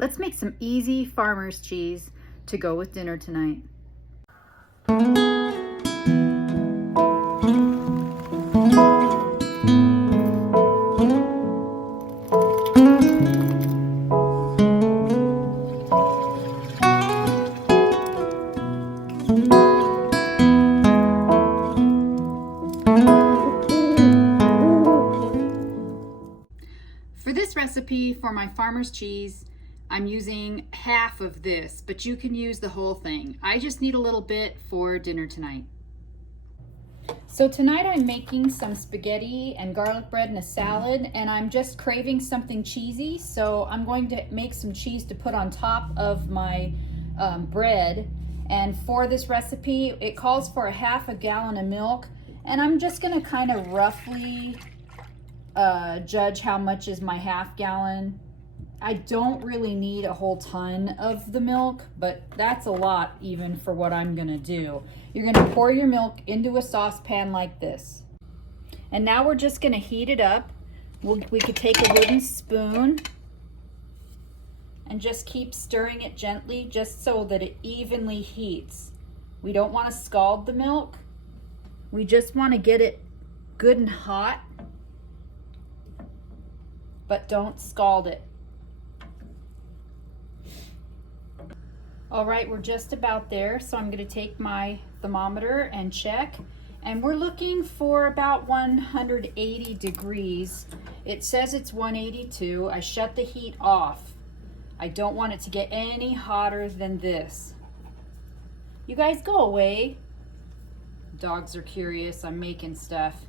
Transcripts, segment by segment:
Let's make some easy farmer's cheese to go with dinner tonight. For this recipe for my farmer's cheese, I'm using half of this, but you can use the whole thing. I just need a little bit for dinner tonight. So tonight I'm making some spaghetti and garlic bread and a salad, and I'm just craving something cheesy, so I'm going to make some cheese to put on top of my bread. And for this recipe, it calls for a half a gallon of milk, and I'm just gonna kind of roughly judge how much is my half gallon. I don't really need a whole ton of the milk, but that's a lot even for what I'm gonna do. You're gonna pour your milk into a saucepan like this. And now we're just gonna heat it up. We could take a wooden spoon and just keep stirring it gently just so that it evenly heats. We don't wanna scald the milk. We just wanna get it good and hot, but don't scald it. All right, we're just about there, so I'm gonna take my thermometer and check, and we're looking for about 180 degrees. It says it's 182. I shut the heat off. I don't want it to get any hotter than this. You guys go away. Dogs are curious, I'm making stuff.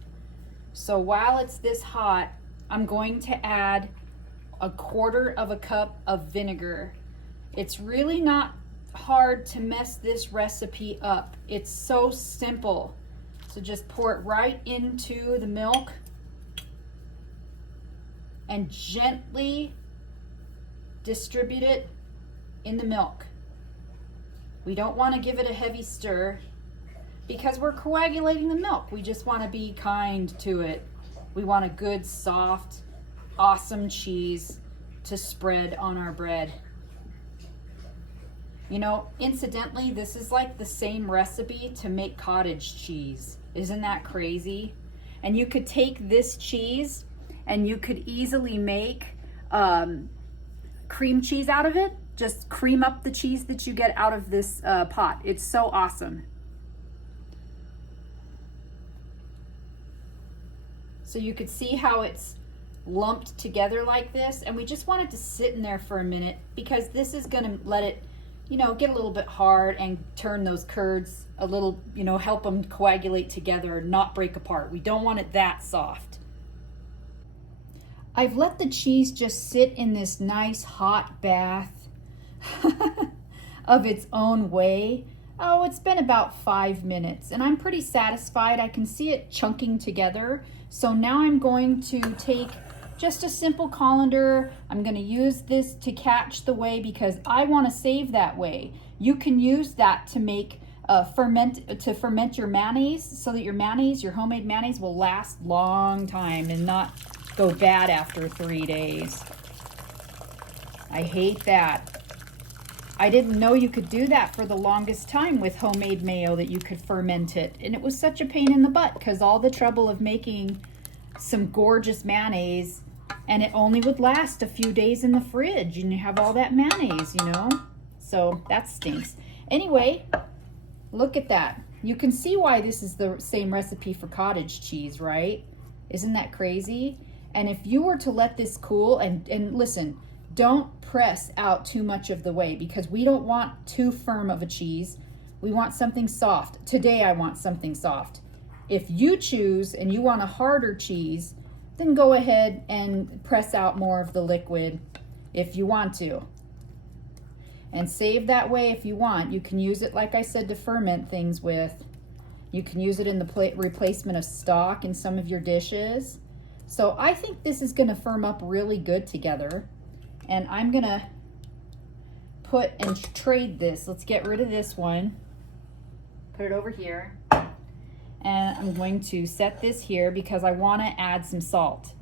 So while it's this hot, I'm going to add a quarter of a cup of vinegar. It's really not hard to mess this recipe up. It's so simple. So just pour it right into the milk and gently distribute it in the milk. We don't want to give it a heavy stir because we're coagulating the milk. We just want to be kind to it. We want a good, soft, awesome cheese to spread on our bread. You know, incidentally, this is like the same recipe to make cottage cheese. Isn't that crazy? And you could take this cheese and you could easily make cream cheese out of it. Just cream up the cheese that you get out of this pot. It's so awesome. So you could see how it's lumped together like this, and we just want it to sit in there for a minute because this is gonna let it, you know, get a little bit hard and turn those curds a little, you know, help them coagulate together, not break apart. We don't want it that soft. I've let the cheese just sit in this nice hot bath of its own way. Oh, it's been about 5 minutes and I'm pretty satisfied. I can see it chunking together. So now I'm going to take just a simple colander. I'm gonna use this to catch the whey because I wanna save that whey. You can use that to make ferment your mayonnaise so that your mayonnaise, your homemade mayonnaise, will last long time and not go bad after 3 days. I hate that. I didn't know you could do that for the longest time with homemade mayo, that you could ferment it. And it was such a pain in the butt because all the trouble of making some gorgeous mayonnaise, and it only would last a few days in the fridge and you have all that mayonnaise, you know? So that stinks. Anyway, look at that. You can see why this is the same recipe for cottage cheese, right? Isn't that crazy? And if you were to let this cool, and listen, don't press out too much of the whey because we don't want too firm of a cheese. We want something soft. Today I want something soft. If you choose and you want a harder cheese, then go ahead and press out more of the liquid if you want to. And save that whey if you want. You can use it, like I said, to ferment things with. You can use it in the replacement of stock in some of your dishes. So I think this is gonna firm up really good together. And I'm gonna put and trade this. Let's get rid of this one. Put it over here. And I'm going to set this here because I want to add some salt.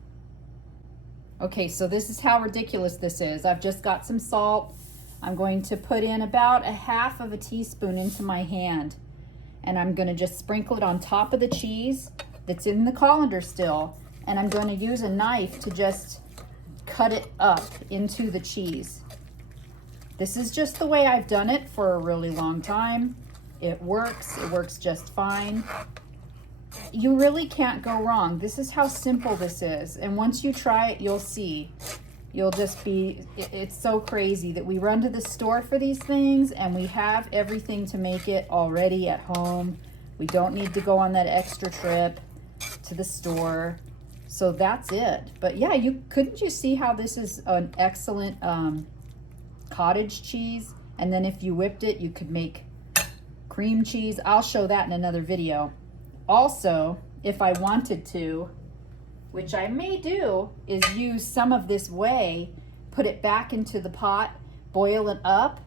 Okay, so this is how ridiculous this is. I've just got some salt. I'm going to put in about 1/2 of a teaspoon into my hand. And I'm gonna just sprinkle it on top of the cheese that's in the colander still. And I'm going to use a knife to just cut it up into the cheese. This is just the way I've done it for a really long time. It works just fine. You really can't go wrong. This is how simple this is. And once you try it, you'll see. You'll just be, it's so crazy that we run to the store for these things and we have everything to make it already at home. We don't need to go on that extra trip to the store. So that's it. But yeah, couldn't you see how this is an excellent cottage cheese? And then if you whipped it, you could make cream cheese. I'll show that in another video. Also, if I wanted to, which I may do, is use some of this whey, put it back into the pot, boil it up,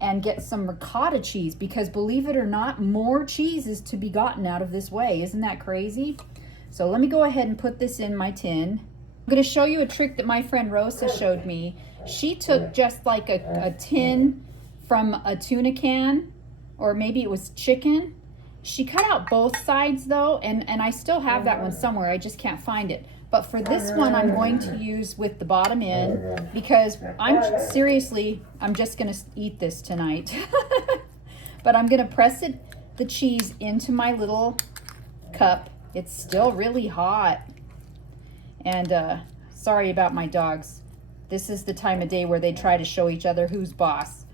and get some ricotta cheese, because believe it or not, more cheese is to be gotten out of this whey. Isn't that crazy? So let me go ahead and put this in my tin. I'm going to show you a trick that my friend Rosa showed me. She took just like a tin from a tuna can, or maybe it was chicken. She cut out both sides though, and I still have that one somewhere. I just can't find it. But for this one, I'm going to use with the bottom in, because I'm just going to eat this tonight. But I'm going to press the cheese into my little cup. It's still really hot. And sorry about my dogs. This is the time of day where they try to show each other who's boss.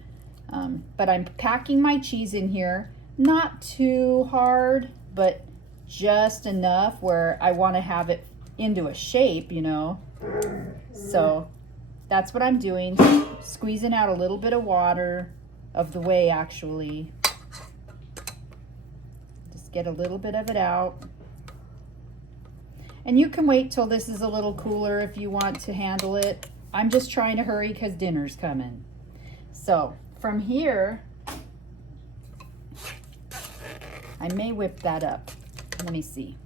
But I'm packing my cheese in here. Not too hard, but just enough where I want to have it into a shape, you know. So that's what I'm doing. Squeezing out a little bit of water, of the whey actually. Just get a little bit of it out. And you can wait till this is a little cooler if you want to handle it. I'm just trying to hurry because dinner's coming. So from here, I may whip that up. Let me see.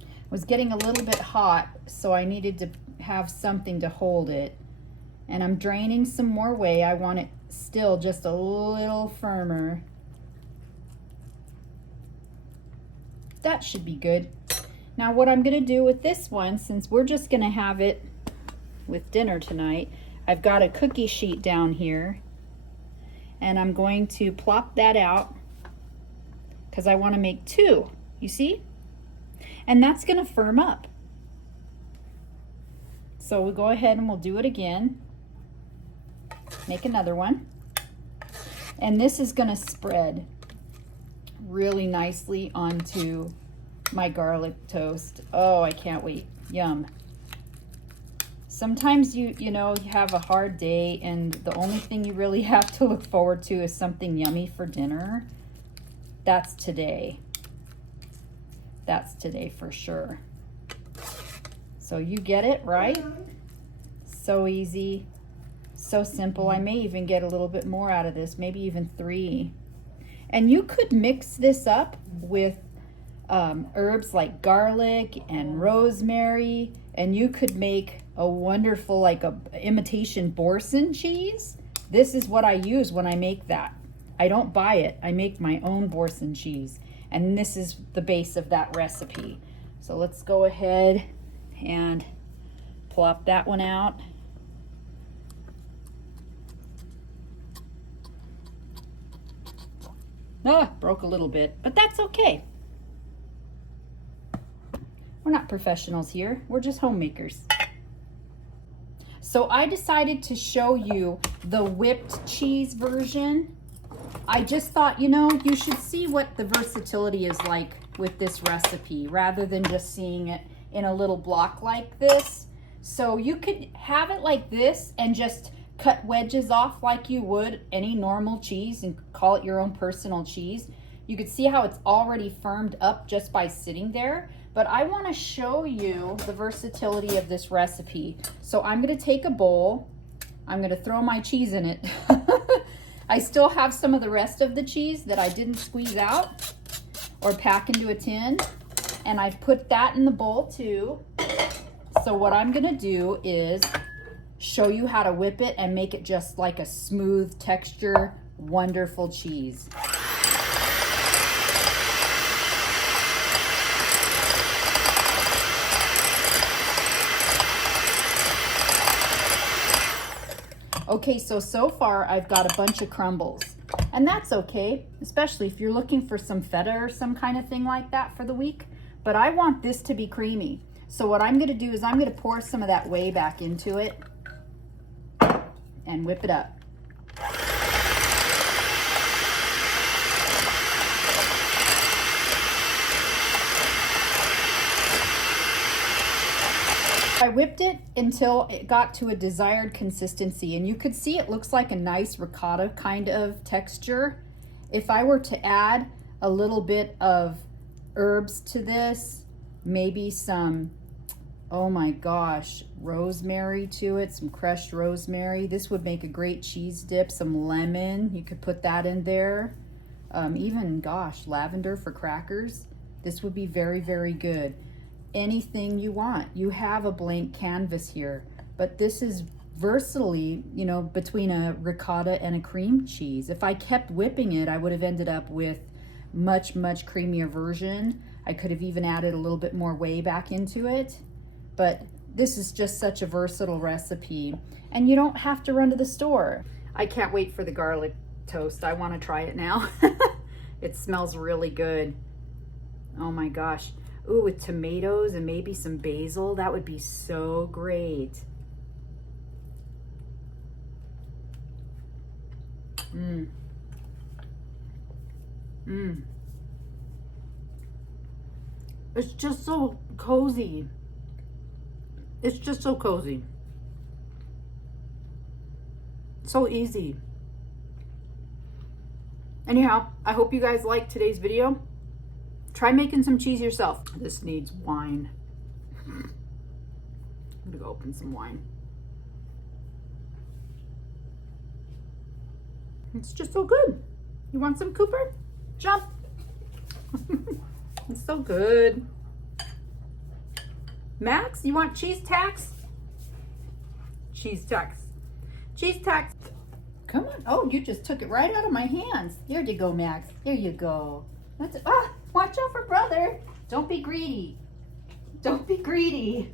It was getting a little bit hot, so I needed to have something to hold it. And I'm draining some more whey. I want it still just a little firmer. That should be good. Now what I'm gonna do with this one, since we're just gonna have it with dinner tonight, I've got a cookie sheet down here, and I'm going to plop that out because I want to make 2, you see? And that's going to firm up. So we'll go ahead and we'll do it again. Make another one. And this is going to spread really nicely onto my garlic toast. Oh, I can't wait. Yum. Sometimes you have a hard day and the only thing you really have to look forward to is something yummy for dinner. That's today. That's today for sure. So you get it, right? So easy, so simple. I may even get a little bit more out of this, maybe even 3. And you could mix this up with herbs like garlic and rosemary, and you could make a wonderful, like a imitation Boursin cheese. This is what I use when I make that. I don't buy it. I make my own Boursin cheese. And this is the base of that recipe. So let's go ahead and plop that one out. Broke a little bit, but that's okay. We're not professionals here. We're just homemakers. So I decided to show you the whipped cheese version. I just thought, you should see what the versatility is like with this recipe rather than just seeing it in a little block like this. So you could have it like this and just cut wedges off like you would any normal cheese and call it your own personal cheese. You could see how it's already firmed up just by sitting there. But I want to show you the versatility of this recipe. So I'm going to take a bowl. I'm going to throw my cheese in it. I still have some of the rest of the cheese that I didn't squeeze out or pack into a tin. And I've put that in the bowl too. So what I'm gonna do is show you how to whip it and make it just like a smooth texture, wonderful cheese. Okay, so far I've got a bunch of crumbles, and that's okay, especially if you're looking for some feta or some kind of thing like that for the week. But I want this to be creamy. So what I'm gonna do is I'm gonna pour some of that whey back into it and whip it up. I whipped it until it got to a desired consistency, and you could see it looks like a nice ricotta kind of texture. If I were to add a little bit of herbs to this, maybe some, oh my gosh, rosemary to it, some crushed rosemary. This would make a great cheese dip. Some lemon, you could put that in there. Even, gosh, lavender for crackers. This would be very, very good. Anything you want. You have a blank canvas here, but this is versatilely, you know, between a ricotta and a cream cheese. If I kept whipping it, I would have ended up with much creamier version. I could have even added a little bit more whey back into it, but this is just such a versatile recipe, and you don't have to run to the store. I can't wait for the garlic toast. I want to try it now. It smells really good. Oh my gosh. Ooh, with tomatoes and maybe some basil, that would be so great. It's just so cozy. It's just so cozy. So easy. Anyhow, I hope you guys liked today's video. Try making some cheese yourself. This needs wine. I'm gonna go open some wine. It's just so good. You want some, Cooper? Jump. It's so good. Max, you want cheese tacks? Cheese tacks. Cheese tacks. Come on. Oh, you just took it right out of my hands. There you go, Max. There you go. Watch out for brother. Don't be greedy. Don't be greedy.